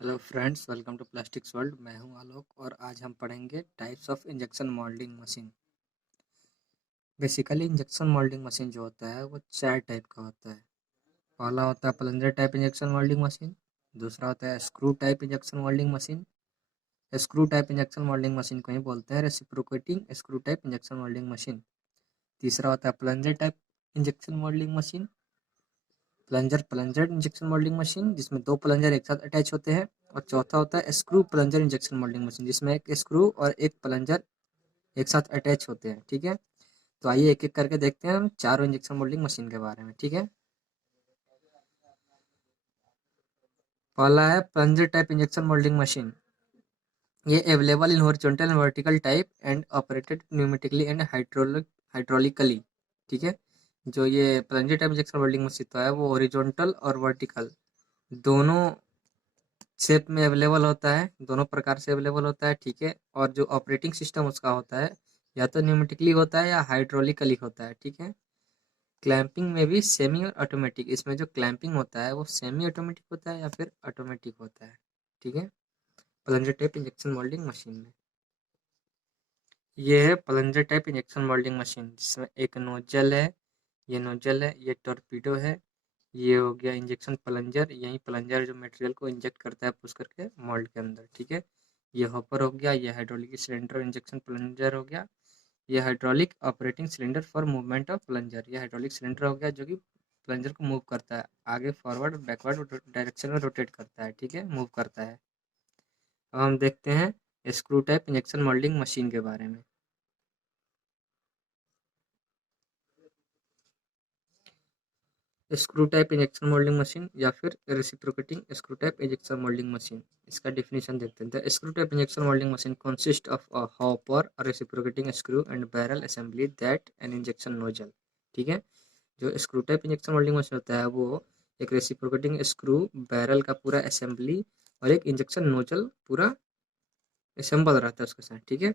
Hello friends, welcome to plastics world. मैं हूं आलोक और आज हम पढ़ेंगे types of injection moulding machine. Basically injection moulding machine जो होता है वो चार टाइप का होता है। पहला होता है plunger type injection moulding machine. दूसरा होता है screw type injection moulding machine. Screw type injection moulding machine को ही बोलते हैं reciprocating screw type injection moulding machine. तीसरा होता है plunger type injection moulding machine. Plunger injection moulding machine जिसमें दो प्लंजर एक साथ अटैच होते हैं। और चौथा होता है screw plunger injection moulding machine जिसमें एक स्क्रू और एक प्लंजर एक साथ अटैच होते हैं। ठीक है, तो आइए एक एक करके देखते हैं हम चारों इंजेक्शन मोल्डिंग मशीन के बारे में। ठीक है, पहला है plunger type injection moulding machine. ये available in horizontal and vertical type and operated pneumatically and hydraulically. ठीक है, जो ये plunger type injection moulding machine तो है वो हॉरिजॉन्टल और वर्टिकल दोनों शेप में अवेलेबल होता है, दोनों प्रकार से अवेलेबल होता है। ठीक है, और जो ऑपरेटिंग सिस्टम उसका होता है या तो न्यूमेटिकली होता है या हाइड्रोलिकली होता है। ठीक है, क्लैंपिंग में भी सेमी और ऑटोमेटिक, इसमें जो क्लैंपिंग होता है वो सेमी ऑटोमेटिक होता है या फिर ऑटोमेटिक होता है। ठीक है, plunger type injection moulding machine में ये है plunger type injection moulding machine जिसमें एक नोजल है। ये नोजल है, ये टॉर्पीडो है। ये हो गया इंजेक्शन प्लंजर, यही प्लंजर जो मटेरियल को इंजेक्ट करता है पुश करके मोल्ड के अंदर। ठीक है, ये हॉपर हो गया, ये हाइड्रोलिक सिलेंडर इंजेक्शन प्लंजर हो गया। ये hydraulic operating cylinder for movement of plunger, ये हाइड्रोलिक सिलेंडर हो गया जो कि प्लंजर को मूव करता है, आगे फॉरवर्ड और बैकवर्ड डायरेक्शन में रोटेट करता है। ठीक है, मूव करता है। अब हम देखते हैं screw type injection moulding machine के बारे में। Screw type injection moulding machine या फिर reciprocating screw type injection moulding machine, इसका डेफिनेशन देखते हैं। The screw type injection moulding machine consist of a hopper, a reciprocating screw and barrel assembly that an injection nozzle. ठीक है, जो screw type injection moulding machine होता है वो एक रेसिप्रोकेटिंग स्क्रू, बैरल का पूरा असेंबली और एक इंजेक्शन नोजल पूरा असेंबल रहता है उसके साथ। ठीक है,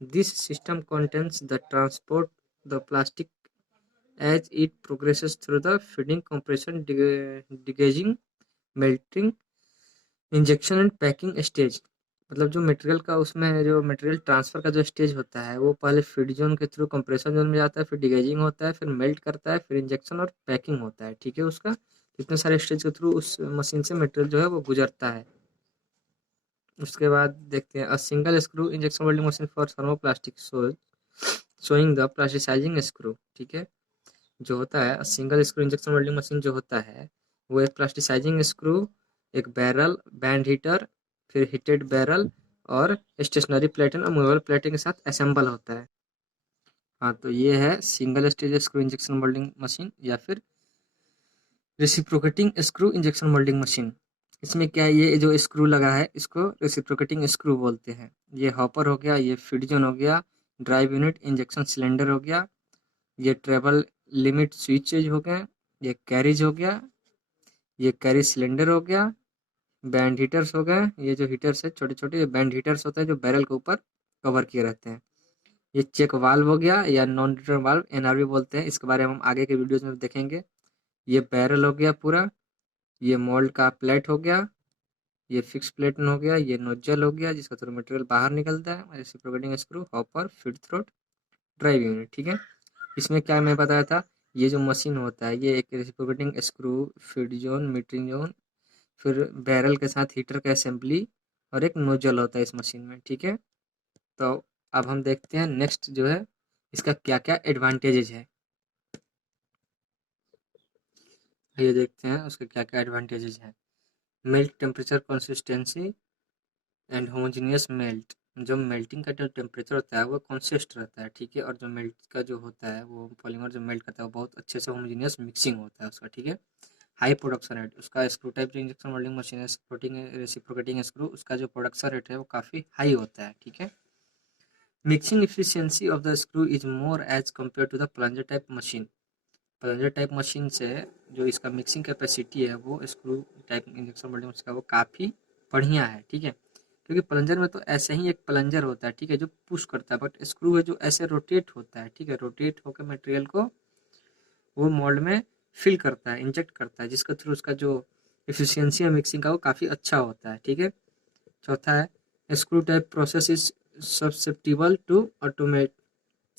this system contains the transport the plastic as it progresses through the feeding, compression, degaging, melting, injection and packing stage. मतलब जो मटेरियल का उसमें जो मटेरियल ट्रांसफर का जो स्टेज होता है वो पहले फीड जोन के थ्रू कंप्रेशन जोन में जाता है, फिर डिगेजिंग होता है, फिर मेल्ट करता है, फिर इंजेक्शन और पैकिंग होता है। ठीक है, उसका इतने सारे स्टेज के थ्रू उस मशीन से मटेरियल जो है वो गुजरता है। उसके बाद देखते हैं a single screw injection welding machine for thermoplastic showing the plasticising screw. ठीक है, जो होता है single screw injection welding machine जो होता है वो एक प्लास्टिसाइजिंग स्क्रू, एक बैरल, बैंड हीटर, फिर हीटेड बैरल और स्टेशनरी प्लेटिंग और मूवेबल प्लेटिंग के साथ असेंबल होता है। हाँ, तो ये है single stage screw injection moulding machine या फिर reciprocating screw injection moulding machine. इसमें क्या है, ये जो स्क्रू लगा है इसको रेसिप्रोकेटिंग स्क्रू बोलते हैं। ये हॉपर हो गया, ये फीड जोन हो गया, ड्राइव यूनिट, इंजेक्शन सिलेंडर हो गया, ये ट्रेवल लिमिट स्विचेज हो गए, ये कैरिज हो गया, ये कैरिज सिलेंडर हो गया, बैंड हीटर्स हो गए। ये जो हीटर्स है छोटे छोटे, ये बैंड हीटर्स होते हैं जो बैरल के ऊपर कवर किए रहते हैं। ये चेक वाल्व हो गया या नॉन रिटर्न वाल्व, एनआरवी बोलते हैं, इसके बारे में हम आगे के वीडियोज में देखेंगे। ये बैरल हो गया पूरा, ये मोल्ड का प्लेट हो गया, ये फिक्स प्लेट हो गया, ये नोजल हो गया जिसका थ्रू मटेरियल बाहर निकलता है, reciprocating screw, hopper, feed throat, drive unit. ठीक है, इसमें क्या मैं बताया था, ये जो मशीन होता है ये एक reciprocating screw, feed zone, metering zone, फिर बैरल के साथ हीटर का असेंबली और एक नोजल होता है इस मशीन में। ठीक है, तो अब हम देखते हैं नेक्स्ट जो है इसका क्या क्या एडवांटेजेस है। ये देखते हैं उसके क्या क्या एडवांटेजेस हैं। Melt temperature consistency and homogeneous melt, जो मेल्टिंग का जो टेम्परेचर होता है वो कॉन्सिस्ट रहता है। ठीक है, और जो मेल्ट का जो होता है वो पॉलीमर जो मेल्ट करता है वो बहुत अच्छे से होमोजेनियस मिक्सिंग होता है उसका। ठीक है, हाई प्रोडक्शन रेट, उसका स्क्रू टाइप जो इंजेक्शन मोल्डिंग मशीन है रेसिप्रोकेटिंग स्क्रू, उसका जो प्रोडक्शन रेट है वो काफ़ी हाई होता है। ठीक है, mixing efficiency of the screw is more as compare to the plunger type machine. Plunger type machine से जो इसका मिक्सिंग कैपेसिटी है वो screw type injection moulding machine का वो काफ़ी बढ़िया है। ठीक है, क्योंकि प्लंजर में तो ऐसे ही एक प्लंजर होता है, ठीक है, जो पुश करता है, बट स्क्रू है जो ऐसे रोटेट होता है। ठीक है, रोटेट होकर मटेरियल को वो मोल्ड में फिल करता है, इंजेक्ट करता है, जिसके थ्रू उसका जो एफिशिएंसी और मिक्सिंग का वो काफ़ी अच्छा होता है, ठीक है। चौथा है screw type process is susceptible to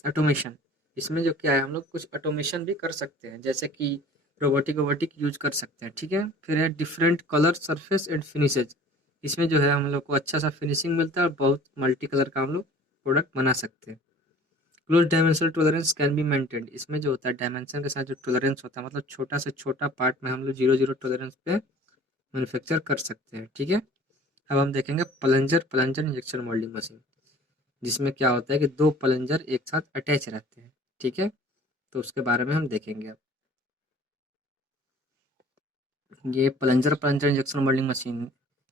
automation. इसमें जो क्या है, हम लोग कुछ ऑटोमेशन भी कर सकते हैं, जैसे कि रोबोटिक वोबोटिक यूज कर सकते हैं, ठीक है। फिर है different colour surface and finishes. इसमें जो है हम लोग को अच्छा सा फिनिशिंग मिलता है और बहुत मल्टी कलर का हम लोग प्रोडक्ट बना सकते हैं। Close dimensional tolerance can be maintained. इसमें जो होता है डायमेंशन के साथ जो टॉलरेंस होता है, मतलब छोटा से छोटा पार्ट में हम लोग 0 0 टॉलरेंस पे मैन्युफैक्चर कर सकते हैं, ठीक है। अब हम देखेंगे plunger plunger injection moulding machine, जिसमें क्या होता है कि दो प्लंजर एक साथ अटैच रहते हैं, ठीक है। तो उसके बारे में हम देखेंगे अब। ये plunger plunger injection moulding machine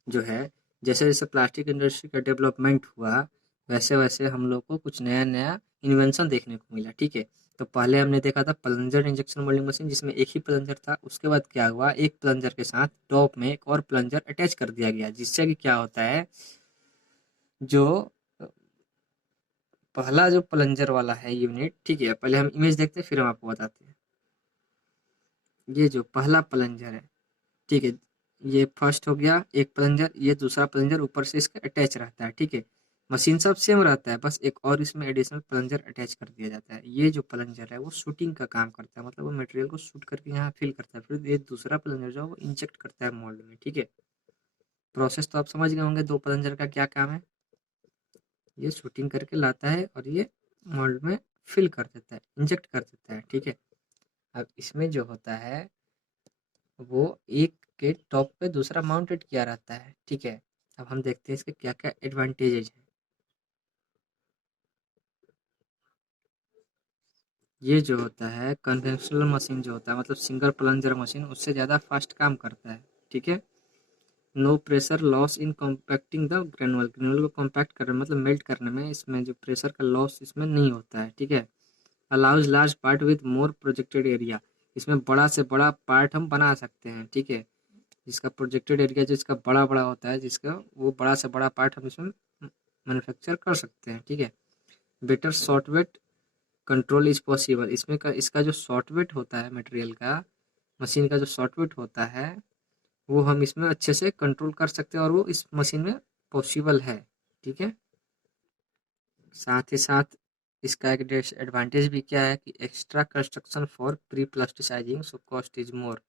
जो है, जैसे जैसे प्लास्टिक इंडस्ट्री का डेवलपमेंट हुआ, वैसे वैसे हम लोग को कुछ नया नया इन्वेंशन देखने को मिला, ठीक है। तो पहले हमने देखा था प्लंजर इंजेक्शन मोल्डिंग मशीन, जिसमें एक ही प्लंजर था। उसके बाद क्या हुआ, एक प्लंजर के साथ टॉप में एक और प्लंजर अटैच कर दिया गया, जिससे कि क्या होता है, जो पहला जो प्लंजर वाला है यूनिट, ठीक है, पहले हम इमेज देखते हैं फिर हम आपको बताते हैं। ये जो पहला प्लंजर है, ठीक है, ये फर्स्ट हो गया एक प्लंजर, ये दूसरा प्लंजर ऊपर से इसका अटैच रहता है, ठीक है। मशीन सब सेम रहता है, बस एक और इसमें एडिशनल प्लंजर अटैच कर दिया जाता है। ये जो प्लंजर है वो शूटिंग का काम करता है, मतलब वो मटेरियल को शूट करके यहाँ फिल करता है। फिर ये दूसरा प्लंजर जो है वो इंजेक्ट करता है मोल्ड में, ठीक है। प्रोसेस तो आप समझ गए होंगे दो प्लंजर का क्या काम है। ये शूटिंग करके लाता है और ये मोल्ड में फिल कर देता है, इंजेक्ट कर देता है, ठीक है। अब इसमें जो होता है वो एक के टॉप पे दूसरा माउंटेड किया रहता है, ठीक है। अब हम देखते हैं इसके क्या क्या एडवांटेजेज हैं। ये जो होता है कन्वेंशनल मशीन जो होता है, मतलब सिंगल प्लंजर मशीन, उससे ज़्यादा फास्ट काम करता है, ठीक है। No pressure loss in compacting the granule. Granule को कॉम्पैक्ट करने मतलब मेल्ट करने में इसमें जो प्रेशर का लॉस इसमें नहीं होता है, ठीक है। Allows large part with more projected area. इसमें बड़ा से बड़ा पार्ट हम बना सकते हैं, ठीक है। जिसका प्रोजेक्टेड एरिया जिसका बड़ा बड़ा होता है, जिसका वो बड़ा से बड़ा पार्ट हम इसमें मैन्युफैक्चर कर सकते हैं, ठीक है। Better software control is possible. इसमें का इसका जो सॉफ्टवेयर होता है मटेरियल का, मशीन का जो सॉफ्टवेयर होता है, वो हम इसमें अच्छे से कंट्रोल कर सकते हैं और वो इस मशीन में पॉसिबल है, ठीक है। साथ ही साथ इसका एक एडवांटेज भी क्या है कि extra construction for pre plasticising so cost is more.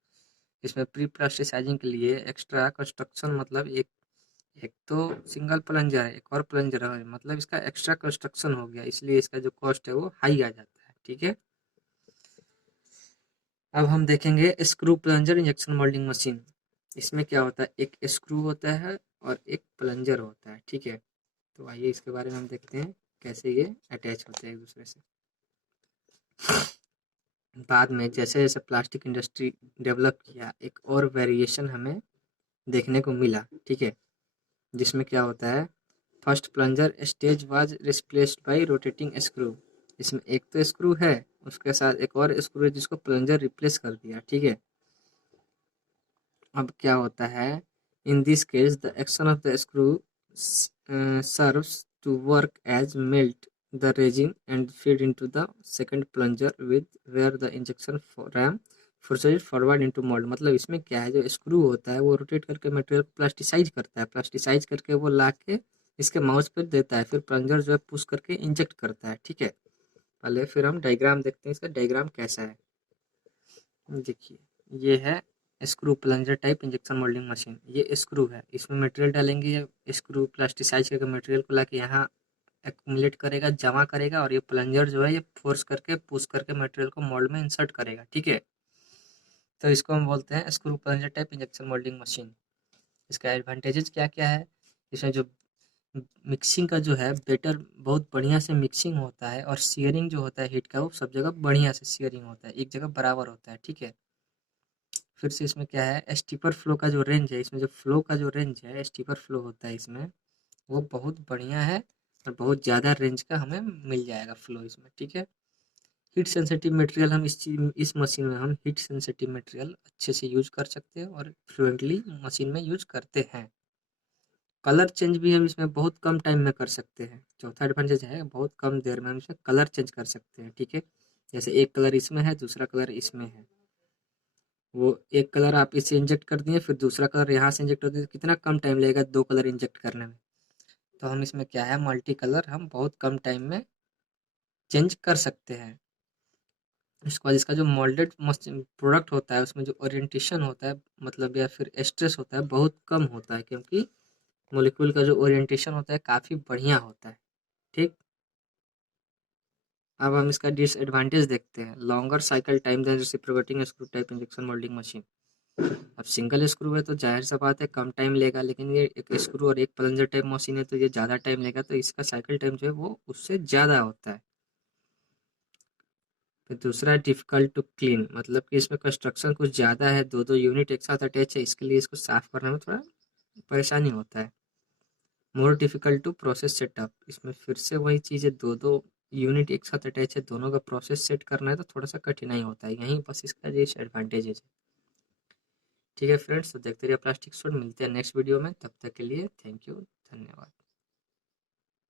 इसमें प्री प्लास्टिसाइजिंग के लिए एक्स्ट्रा कंस्ट्रक्शन, मतलब एक तो सिंगल प्लंजर है, एक और प्लंजर है, मतलब इसका एक्स्ट्रा कंस्ट्रक्शन हो गया, इसलिए इसका जो कॉस्ट है वो हाई आ जाता है, ठीक है। अब हम देखेंगे screw plunger injection moulding machine. इसमें क्या होता है, एक स्क्रू होता है और एक प्लंजर होता है, ठीक है। तो आइए इसके बारे में हम देखते हैं कैसे ये अटैच होते हैं एक दूसरे से। बाद में जैसे जैसे प्लास्टिक इंडस्ट्री डेवलप किया, एक और वेरिएशन हमें देखने को मिला, ठीक है। जिसमें क्या होता है, first plunger stage was replaced by rotating screw. इसमें एक तो स्क्रू है, उसके साथ एक और स्क्रू है जिसको प्लंजर रिप्लेस कर दिया, ठीक है। अब क्या होता है, in this case the action of the screw serves to work as melt the resin and feed into the second plunger with where the injection ram forces forward into mould. मतलब इसमें क्या है, जो स्क्रू होता है वो rotate करके material plasticize करता है, प्लास्टिसाइज करके वो ला के इसके माउस पर देता है, फिर प्लंजर जो है पुश करके इंजेक्ट करता है, ठीक है। पहले फिर हम डायग्राम देखते हैं, इसका डायग्राम कैसा है। देखिए, ये है screw plunger type injection moulding machine. ये स्क्रू है, इसमें मटेरियल डालेंगे, ये स्क्रू प्लास्टिसाइज करके मटेरियल को लाके यहाँ एक्यूमुलेट करेगा, जमा करेगा, और ये प्लंजर जो है ये फोर्स करके पुश करके मटेरियल को मोल्ड में इंसर्ट करेगा, ठीक है। तो इसको हम बोलते हैं screw plunger type injection moulding machine. इसका एडवांटेजेस क्या क्या है, इसमें जो मिक्सिंग का जो है बेटर, बहुत बढ़िया से मिक्सिंग होता है, और शेयरिंग जो होता है हीट का वो सब जगह बढ़िया से शेयरिंग होता है, एक जगह बराबर होता है, ठीक है। फिर से इसमें क्या है, स्टीपर फ्लो का जो रेंज है, इसमें जो फ्लो का जो रेंज है, स्टीपर फ्लो होता है इसमें, वो बहुत बढ़िया है, और बहुत ज़्यादा रेंज का हमें मिल जाएगा फ्लो इसमें, ठीक है। हीट सेंसिटिव मटेरियल, हम इस मशीन में हम हीट सेंसिटिव मटेरियल अच्छे से यूज कर सकते हैं और फ्लुएंटली मशीन में यूज करते हैं। कलर चेंज भी हम इसमें बहुत कम टाइम में कर सकते हैं। चौथा एडवांटेज है, बहुत कम देर में हम इसमें कलर चेंज कर सकते हैं, ठीक है। जैसे एक कलर इसमें है, दूसरा कलर इसमें है। वो एक कलर आप इसे इंजेक्ट कर दिए, फिर दूसरा कलर यहाँ से इंजेक्ट कर दिए, तो कितना कम टाइम लगेगा 2 कलर इंजेक्ट करने में। तो हम इसमें क्या है, मल्टी कलर हम बहुत कम टाइम में चेंज कर सकते हैं। उसके बाद इसका जो मोल्डेड प्रोडक्ट होता है उसमें जो ओरिएंटेशन होता है, मतलब या फिर स्ट्रेस होता है, बहुत कम होता है, क्योंकि मॉलिक्यूल का जो ओरिएंटेशन होता है काफ़ी बढ़िया होता है। ठीक। अब हम इसका डिसएडवांटेज देखते हैं। Longer cycle time than reciprocating screw type injection moulding machine. अब सिंगल स्क्रू है तो जाहिर सा बात है कम टाइम लेगा, लेकिन ये एक स्क्रू और एक प्लंजर टाइप मशीन है तो ये ज़्यादा टाइम लेगा, तो इसका साइकिल टाइम जो है वो उससे ज़्यादा होता है। फिर दूसरा है डिफ़िकल्ट टू क्लीन, मतलब कि इसमें कंस्ट्रक्शन कुछ ज़्यादा है, 2-2 यूनिट एक साथ अटैच है, इसके लिए इसको साफ़ करने में थोड़ा परेशानी होता है। More difficult to process setup, इसमें फिर से वही चीज़ है, 2-2 यूनिट एक साथ अटैच है, दोनों का प्रोसेस सेट करना है तो थोड़ा-सा कठिनाई होता है, यहीं बस इसका डिसएडवांटेजेज़ है। ठीक है फ्रेंड्स, तो देखते रहिए प्लास्टिक शॉट, मिलते हैं नेक्स्ट वीडियो में, तब तक के लिए थैंक यू, धन्यवाद।